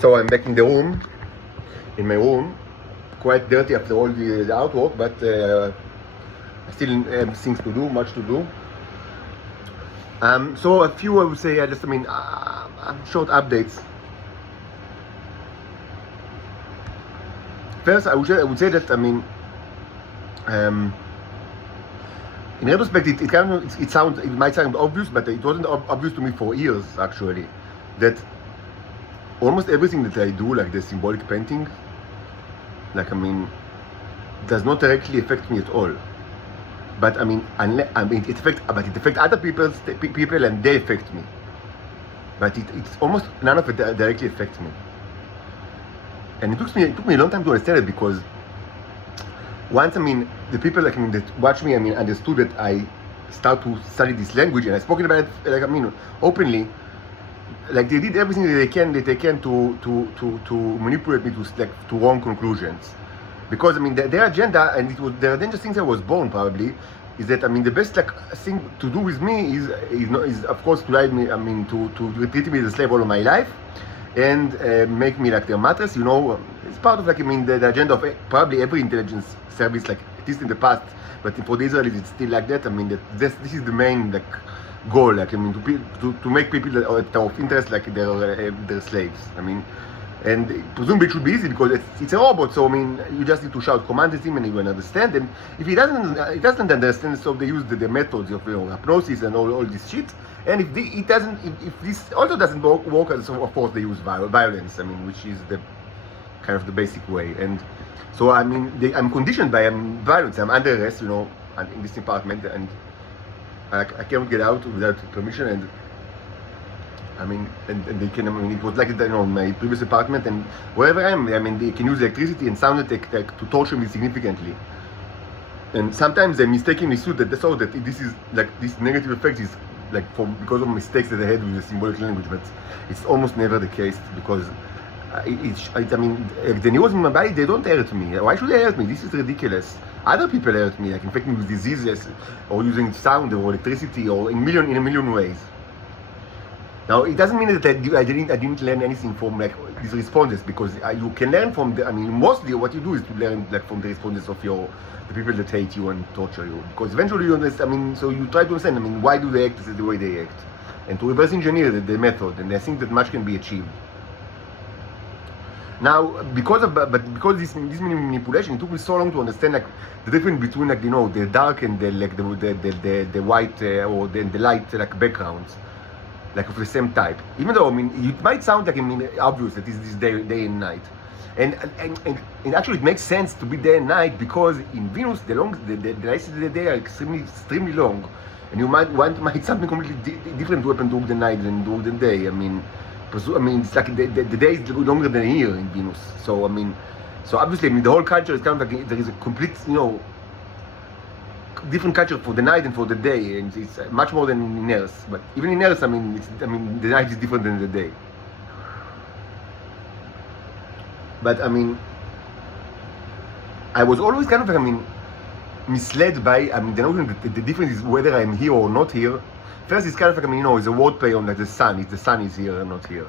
So I'm back in the room, in my room, quite dirty after all the artwork, but I still have things to do, much to do. So a few, I would say, short updates. First, I would say that, in retrospect, it might sound obvious, but it wasn't obvious to me for years, actually, that almost everything that I do, like the symbolic painting, does not directly affect me at all. But it affects other people, and they affect me. But it's almost none of it directly affects me. And it took me a long time to understand it, because once the people that watch me understood that I start to study this language, and I spoke about it openly. Like they did everything that they can to manipulate me to wrong conclusions, because their agenda, and it was their agenda since I was born probably, is that the best thing to do with me is of course to lie me to treat me as a slave all of my life, and make me like their mattress. It's part of the agenda of probably every intelligence service, at least in the past. But for the Israelis, it's still like that. This is the main goal, to make people that are of interest their slaves. And presumably it should be easy, because it's a robot. So you just need to shout commands at him, and he will understand. And if he doesn't understand, so they use the methods of hypnosis and all this shit. And if this also doesn't work, so of course they use violence. Which is the kind of the basic way. And so I'm conditioned by violence. I'm under arrest, in this apartment, and I cannot get out without permission. And and they can. It was like my previous apartment, and wherever I am, they can use electricity and sound attack to torture me significantly. And sometimes they mistakenly assume that this is this negative effect is because of mistakes that I had with the symbolic language, but it's almost never the case, because the neurons in my body, they don't hurt me. Why should they hurt me? This is ridiculous. Other people hurt me, infect me with diseases, or using sound or electricity, or in a million ways. Now, it doesn't mean that I didn't learn anything from these responses, because you can learn from mostly what you do is to learn from the responses of the people that hate you and torture you, because eventually you understand. So you try to understand. Why do they act the way they act, and to reverse engineer the method. And I think that much can be achieved. Now, because this manipulation, it took me so long to understand the difference between the dark and the white or the light backgrounds. Of the same type, even though it might sound obvious that this is day and night, and actually it makes sense to be day and night, because in Venus the nights of the day are extremely long, and you might something completely different to happen during the night than during the day. It's the day is longer than a year in Venus, so obviously the whole culture is kind of there is a complete different culture for the night and for the day, and it's much more than in Earth. But even in Earth, the night is different than the day. But I was always kind of misled by the notion that the difference is whether I'm here or not here. First, it's kind of it's a word play on the sun. If the sun is here or not here,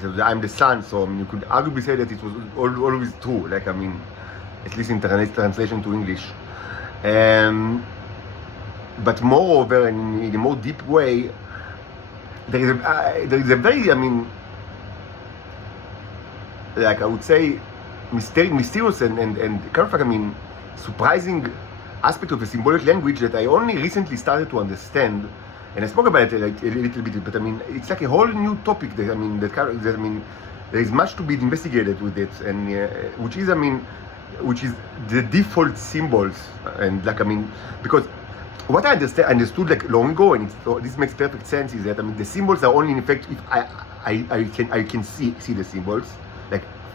so I'm the sun. So you could arguably say that it was always true. At least in translation to English. But moreover, in a more deep way, there is a very, I would say, mysterious and kind of surprising aspect of the symbolic language that I only recently started to understand. And I spoke about it a little bit, but it's a whole new topic that there is much to be investigated with it, and which is the default symbols, and because what I understood long ago, and this makes perfect sense, is that the symbols are only in effect if I can see the symbols.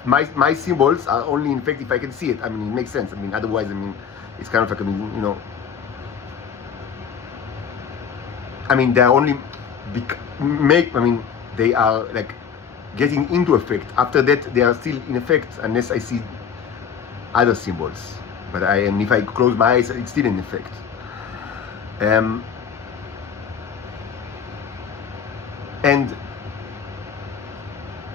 My symbols are only in effect if I can see it. It makes sense. Otherwise, it's kind of they are only they are getting into effect. After that, they are still in effect unless I see other symbols. But if I close my eyes, it's still in effect. And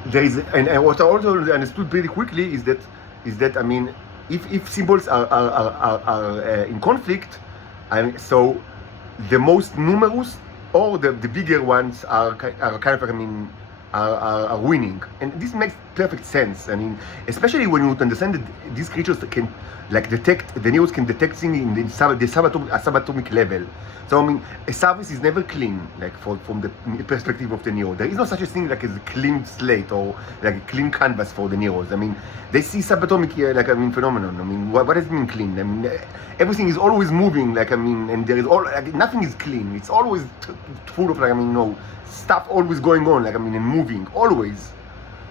there is, and what I also understood pretty quickly is that I mean, if symbols are in conflict, and so the most numerous or the bigger ones are kind of like, I mean, are winning, and this makes perfect sense. I mean, especially when you understand that these creatures can like detect, the neos can detect things in the subatomic level. So I mean, a surface is never clean, like from the perspective of the neo. There is no such a thing like as a clean slate or like a clean canvas for the neos. I mean, they see subatomic like I mean phenomenon. I mean, what does it mean clean? I mean, everything is always moving. Like I mean, and there is all like nothing is clean. It's always full of like I mean, no stuff always going on. Like I mean, and moving always.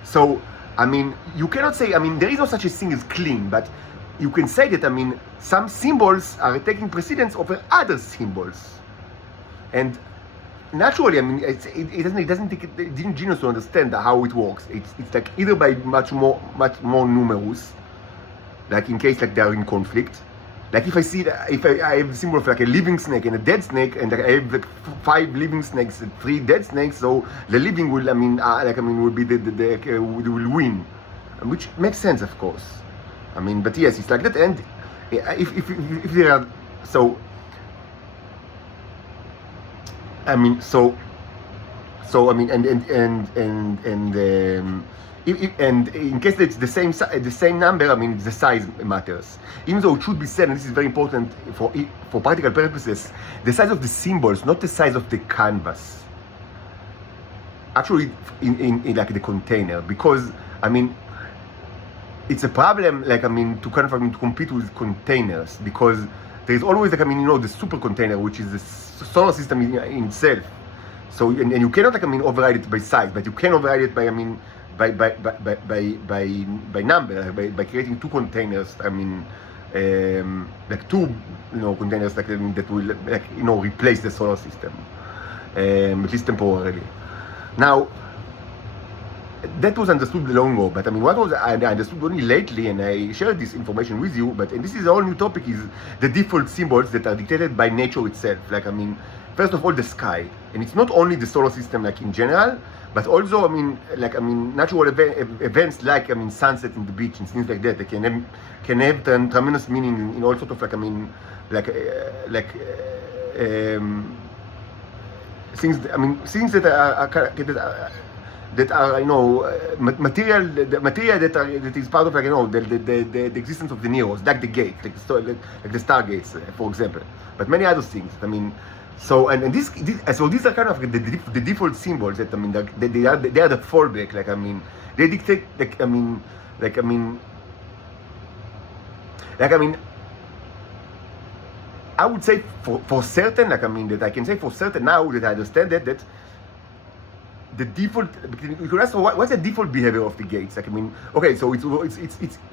So I mean, you cannot say. I mean, there is no such a thing as clean, but you can say that, I mean, some symbols are taking precedence over other symbols. And naturally, I mean, it doesn't take a genius to understand how it works. It's like either by much more numerous, like in case like they are in conflict. Like if I see that, if I have a symbol of like a living snake and a dead snake, and like I have like 5 living snakes and 3 dead snakes, so the living will, I mean, will be will win, which makes sense, of course. I mean, but yes, it's like that. And if there are, so I mean, so I mean, and in case it's the same number, I mean, the size matters. Even though it should be said, and this is very important for practical purposes, the size of the symbols, not the size of the canvas. Actually, in like the container, because I mean, it's a problem, like I mean, to kind of to compete with containers, because there is always like I mean, you know, the super container, which is the solar system in itself. So and you cannot like I mean override it by size, but you can override it by I mean by number, by creating 2 containers. I mean, like 2 containers like I mean, that will like replace the solar system, at least temporarily. Now, that was understood long ago, but I mean, what was I understood only lately, and I shared this information with you. But and this is a whole new topic: is the default symbols that are dictated by nature itself. Like I mean, first of all, the sky, and it's not only the solar system, like in general, but also I mean, like I mean, natural events like I mean, sunset in the beach and things like that. They can have tremendous meaning in all sorts of like I mean, things. I mean, things that are material that is part of like the existence of the neos, like the gate, like the stargates, for example, but many other things. I mean, so and so these are kind of the default symbols that I mean they are the fallback. Like I mean, they dictate like I mean I would say for certain, like I mean that I can say for certain now that I understand that the default, you could ask what's the default behavior of the gates? Like I mean, okay, so it's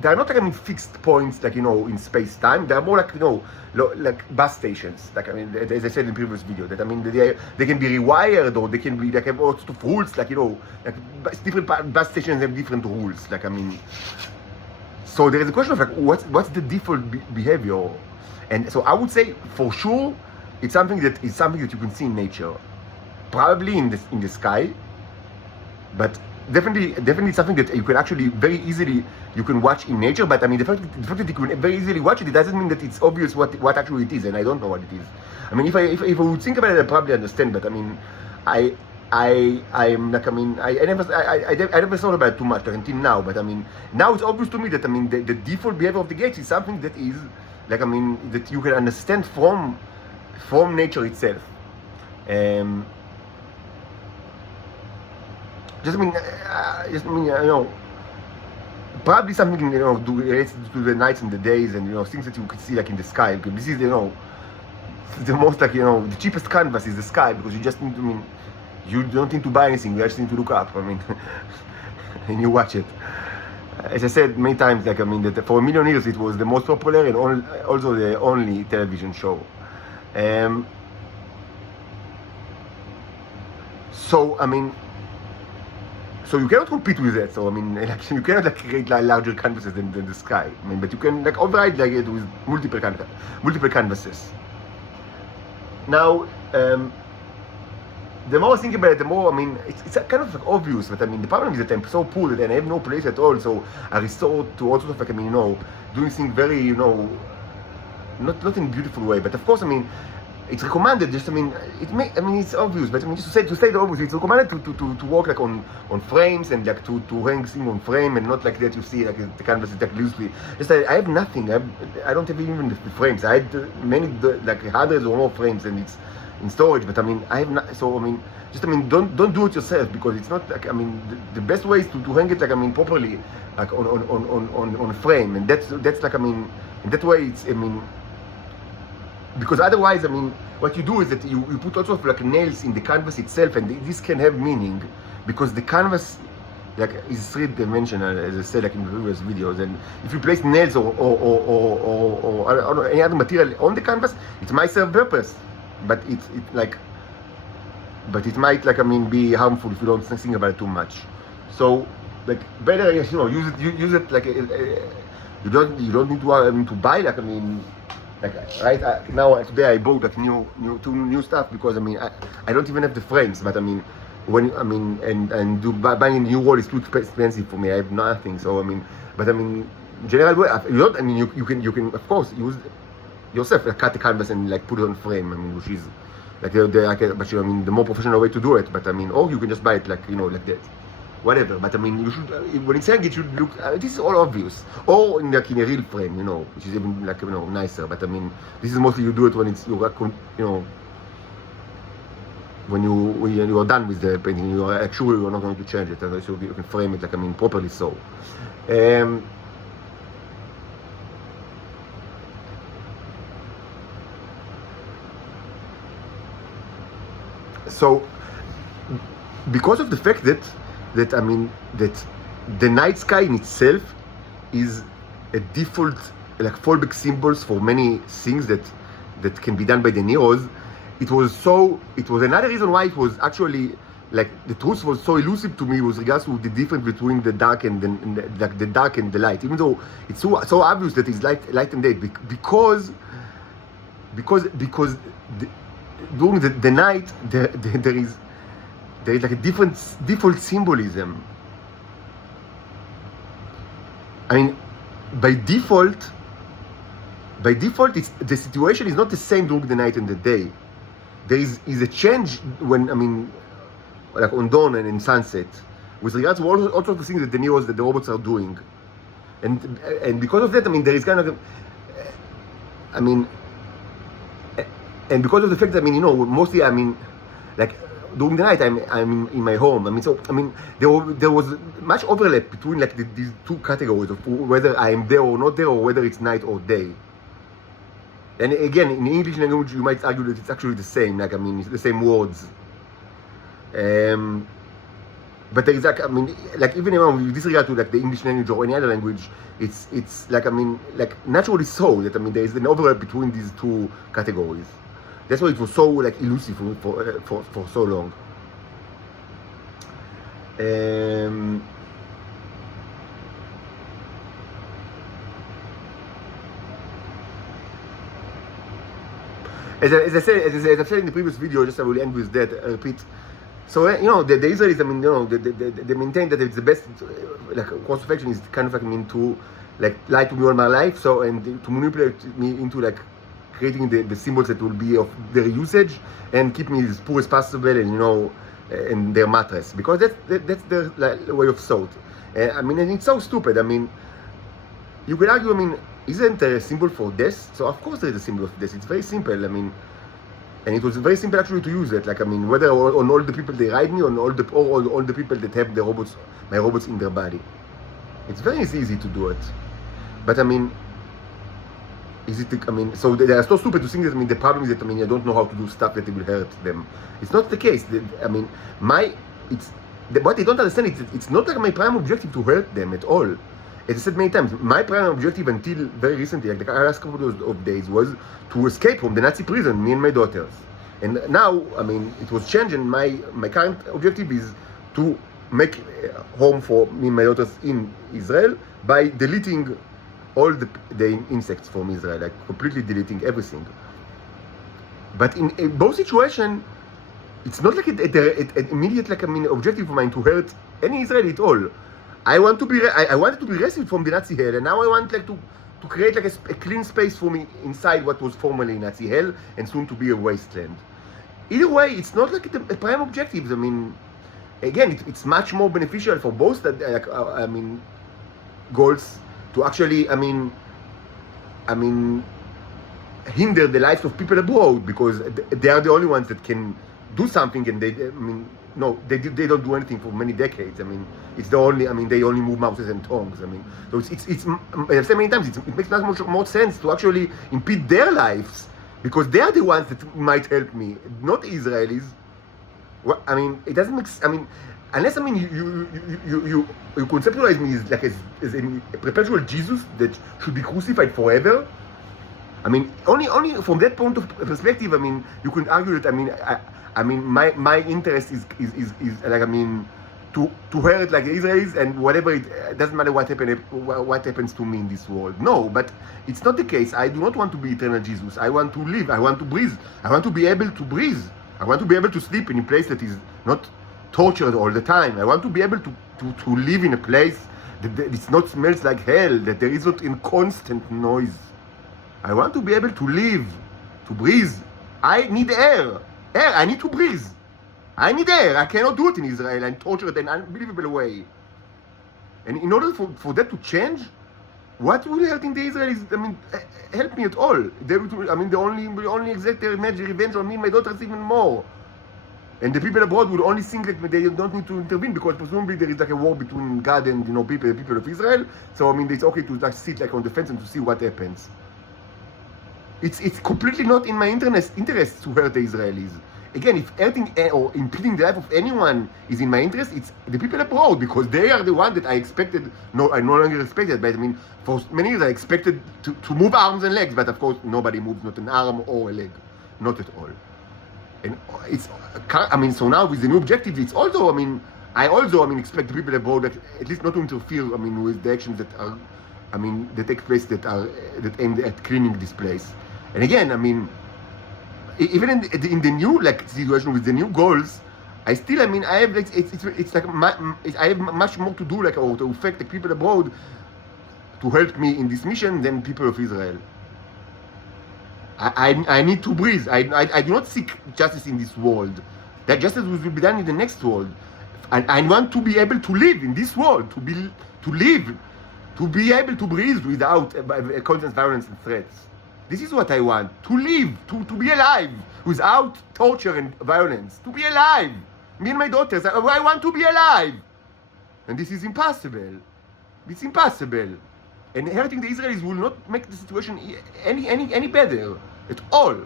they are not like I mean fixed points like in space time. They are more like like bus stations. Like I mean, as I said in the previous video, that I mean they can be rewired, or they can be like have all sorts of rules. Like like different bus stations have different rules. Like I mean, so there is a question of like what's the default behavior, and so I would say for sure it's something that you can see in nature, probably in the sky. But definitely something that you can actually very easily you can watch in nature. But I mean, the fact that you can very easily watch it doesn't mean that it's obvious what actually it is, and I don't know what it is. I mean, if I would think about it, I probably understand. But I mean, I'm like I mean, I never thought about it too much until now. But I mean, now it's obvious to me that I mean the default behavior of the gates is something that is like I mean that you can understand from nature itself. Just I mean, probably something related to the nights and the days, and things that you could see like in the sky. Because this is the most like the cheapest canvas is the sky, because you just need to you don't need to buy anything. You just need to look up. I mean, and you watch it. As I said many times, like I mean that for a million years it was the most popular and also the only television show. So I mean. So you cannot compete with that. So I mean, like, you cannot like create like, larger canvases than the sky. I mean, but you can like override like it with multiple canvases. Now, the more I think about it, the more, I mean, it's kind of like obvious, but I mean, the problem is that I'm so poor that I have no place at all, so I resort to all sorts of, like, I mean, doing things very, not in a beautiful way, but of course, I mean, it's recommended, just, I mean, it's obvious, but I mean, just to say the obvious, it's recommended to work, like, on frames, and, like, to hang things on frame, and not like that you see, like, the canvas is, like, loosely. Just, I have nothing, I don't have even the frames. I had many, like, hundreds or more frames, and it's in storage, but I mean, I have not, so, I mean, just, I mean, don't do it yourself, because it's not, like, I mean, the best way is to hang it, like, I mean, properly, like, on a frame, and that's, like, I mean, in that way, it's, I mean, because otherwise, I mean, what you do is that you put lots of, like, nails in the canvas itself, and this can have meaning, because the canvas, like, is three-dimensional, as I said, like, in the previous videos, and if you place nails or I don't know, any other material on the canvas, it might serve purpose, but it might, like, I mean, be harmful if you don't think about it too much. So, like, better, use it like, you don't need to buy, like, I mean, like, right now, today I bought, like, two new stuff, because I mean, I don't even have the frames, but I mean, buying a new wall is too expensive for me. I have nothing, so I mean, but I mean, general way, you can of course use yourself, like, cut the canvas and, like, put it on frame. I mean, which is like, but I mean, the more professional way to do it. But I mean, or you can just buy it, like, like that. Whatever, but I mean, you should, when it's hanging, it should look, this is all obvious, or in, like, in a real frame, which is even, like, nicer, but I mean, this is mostly you do it when it's, when you are done with the painting, you are sure you're not going to change it, and so you can frame it, like, I mean, properly so. So, because of the fact that I mean, that the night sky in itself is a default, like, fallback symbols for many things that can be done by the Neros. It was another reason why it was actually, like, the truth was so elusive to me with regards to the difference between the dark and the dark and the light, even though it's so obvious that it's light and day, because during the night there is like a default symbolism. I mean, by default, it's, the situation is not the same during the night and the day. There is a change when, I mean, like, on dawn and in sunset, with regards to all sorts of things that the robots are doing, and because of that, I mean, there is kind of, I mean, and because of the fact that, I mean, mostly, I mean, like, during the night, I'm in my home. I mean, so, I mean, there was much overlap between, like, these two categories of whether I'm there or not there, or whether it's night or day. And again, in English language, you might argue that it's actually the same. Like, I mean, it's the same words. But there is, like, I mean, like, even with disregard to, like, the English language or any other language, it's like, I mean, like, naturally so that, I mean, there is an overlap between these two categories. That's why it was so, like, elusive for so long. As I've said in the previous video, just I will end with that. I repeat. So, the Israelis, I mean, they maintain that it's the best, like, course of action is kind of, like, I mean, to, like, lie to me all my life, so, and to manipulate me into, like, creating the symbols that will be of their usage, and keep me as poor as possible, and, in their mattress, because that's their, like, way of thought. I mean, and it's so stupid. I mean, you could argue, I mean, isn't there a symbol for death? So of course there is a symbol of death. It's very simple. I mean, and it was very simple actually to use it. Like, I mean, whether on all the people they ride me, on all the people that have my robots in their body. It's very easy to do it. But I mean, so they are so stupid to think that, I mean, the problem is that, I mean, I don't know how to do stuff that will hurt them. It's not the case. I mean, what they don't understand is it's not like my prime objective to hurt them at all. As I said many times, my prime objective until very recently, like the last couple of days, was to escape from the Nazi prison, me and my daughters. And now, I mean, it was changed, and my current objective is to make a home for me and my daughters in Israel by deleting all the insects from Israel, like completely deleting everything. But in both situations, it's not like an immediate, like, I mean, objective of mine to hurt any Israeli at all. I wanted to be rescued from the Nazi hell, and now I want, like, to create, like, a clean space for me inside what was formerly Nazi hell and soon to be a wasteland. Either way, it's not like a prime objective. I mean, again, it's much more beneficial for both that, I mean, goals to actually, I mean, hinder the lives of people abroad, because they are the only ones that can do something, and they don't do anything for many decades. I mean, it's the only, I mean, they only move mouses and tongues. I mean, so I've said many times, it makes much more sense to actually impede their lives, because they are the ones that might help me, not Israelis. Well, I mean, it doesn't make, I mean, unless, I mean, you conceptualize me as, like, as a perpetual Jesus that should be crucified forever. I mean, only from that point of perspective, I mean, you can argue that, I mean, my interest is like, I mean, to hurt, like, the Israelis, and whatever, it doesn't matter what happens to me in this world. No, but it's not the case. I do not want to be eternal Jesus. I want to live. I want to breathe. I want to be able to breathe. I want to be able to sleep in a place that is not tortured all the time. I want to be able to live in a place that it's not smells like hell, that there is not in constant noise. I want to be able to live, to breathe. I need air. I need to breathe. I need air. I cannot do it in Israel. I'm tortured in an unbelievable way. And in order for that to change, what will hurting the Israelis, I mean, help me at all? They only exact their revenge on me and my daughters even more. And the people abroad will only think that they don't need to intervene, because presumably there is, like, a war between God and, the people of Israel. So, I mean, it's okay to just sit, like, on the fence and to see what happens. It's completely not in my interest to hurt the Israelis. Again, if hurting or impeding the life of anyone is in my interest, it's the people abroad, because they are the one that I no longer expected. But I mean, for many years I expected to move arms and legs, but of course nobody moves, not an arm or a leg, not at all. And so now with the new objective, it's also, I expect the people abroad at least not to interfere, with the actions that are, that take place that aim at cleaning this place. And again, even in the new, like, situation with the new goals, I still, I have, like, it's like I have much more to do, like, or to affect the people abroad to help me in this mission than people of Israel. I need to breathe. I do not seek justice in this world. That justice will be done in the next world. And I want to be able to live in this world, to be able to breathe without constant violence and threats. This is what I want, to live, to be alive, without torture and violence, to be alive. Me and my daughters, I want to be alive. And this is impossible. It's impossible. And hurting the Israelis will not make the situation any better at all.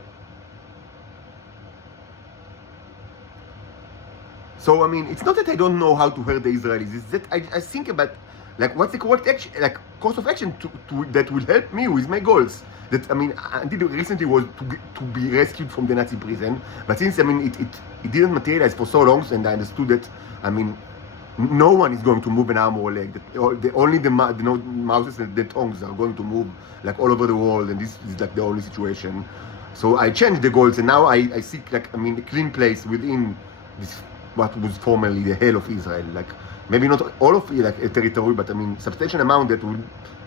So, it's not that I don't know how to hurt the Israelis, it's that I think about, like, what's the correct action, like, course of action that will help me with my goals. That, until recently was to be rescued from the Nazi prison, but since, it didn't materialize for so long, and I understood that, no one is going to move an arm or a leg. Only the mouses and the tongues are going to move, like, all over the world, and this is, like, the only situation. So I changed the goals, and now I seek, like, a clean place within this, what was formerly the hell of Israel. Like, maybe not all of it, like, a territory, but substantial amount that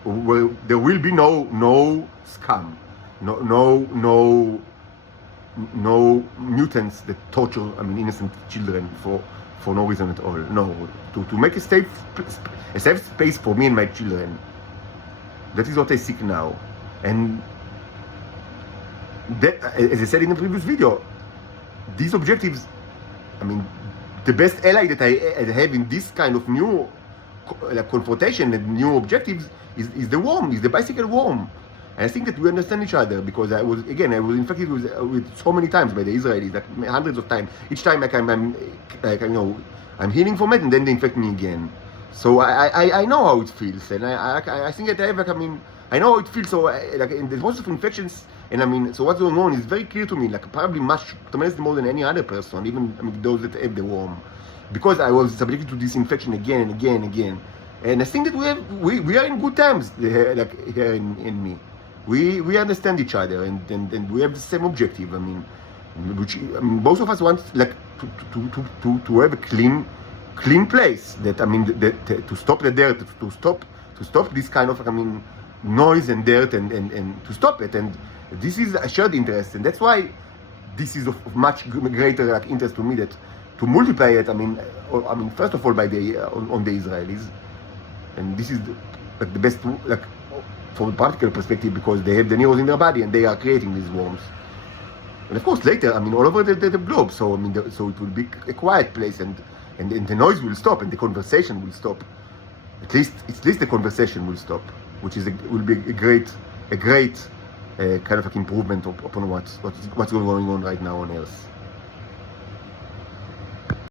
where there will be no scum, no mutants that torture, innocent children for no reason at all. No, to make a safe space for me and my children. That is what I seek now. And that, as I said in the previous video, these objectives, the best ally that I have in this kind of new, like, confrontation and new objectives is the bicycle worm. And I think that we understand each other, because I was infected with so many times by the Israelis, like, hundreds of times. Each time, like, I'm healing from it, and then they infect me again. So I know how it feels, and I think that I have, like, I know how it feels. So, like, in the process of infections, and so what's going on is very clear to me, like, probably tremendously more than any other person, even those that have the worm, because I was subjected to this infection again and again and again. And I think that we are in good times, like, here in me. We understand each other, and we have the same objective. which both of us want like to have a clean place. That to stop the dirt, to stop this kind of noise and dirt, and to stop it. And this is a shared interest, and that's why this is of much greater interest to me, that to multiply it. First of all by on the Israelis, and this is the best from a practical perspective, because they have the neurons in their body and they are creating these worms. And of course later, all over the globe. So so it will be a quiet place, and the noise will stop, and the conversation will stop. At least the conversation will stop, which will be a great kind of improvement upon what's going on right now on Earth.